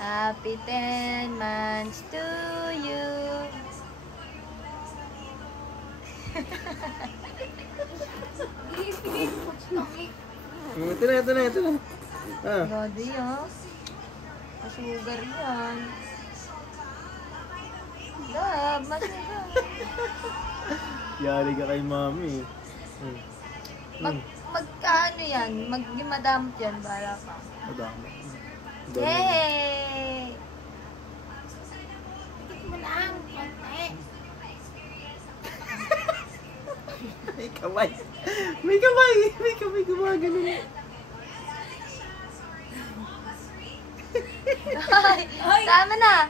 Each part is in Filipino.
Happy 10 months to you. Ito na. Ah. Gado yan. Masugar yan. Love, masugar. Yari ka kay mami. Magkaano yan? Mag-madamp yan, bala ka. Madami. Yay! Tikit mo lang, konti. May kamay gumagano. Ay, tama na.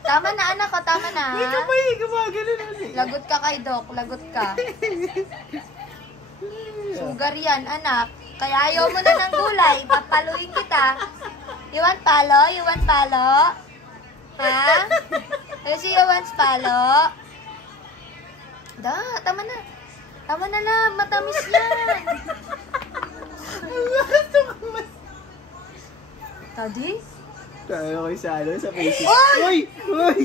Tama na, anak ko, tama na. May kamay gumagano. Lagot ka kay Doc, lagot ka. Sugar yan, anak. Kaya ayaw mo na ng gulay. Papaluin kita. You want palo? You want palo? Ha? Kasi you want palo? Tama na. Tama na na, matamis yan. Tadi? Tayo kayo sa Facebook. Oy! Uy!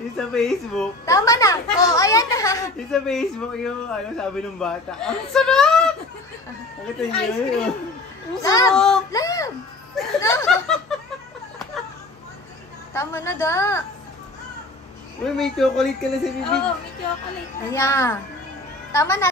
Yung sa Facebook. Tama na. Oh, ayan na. Yung sa Facebook, yung sabi ng bata. Ang sarap! Nakita niyo yun. Love! Love! Tama na, da. Uy, may chocolate ka na sa bibig. Oo, may chocolate. Ayan. Tama na.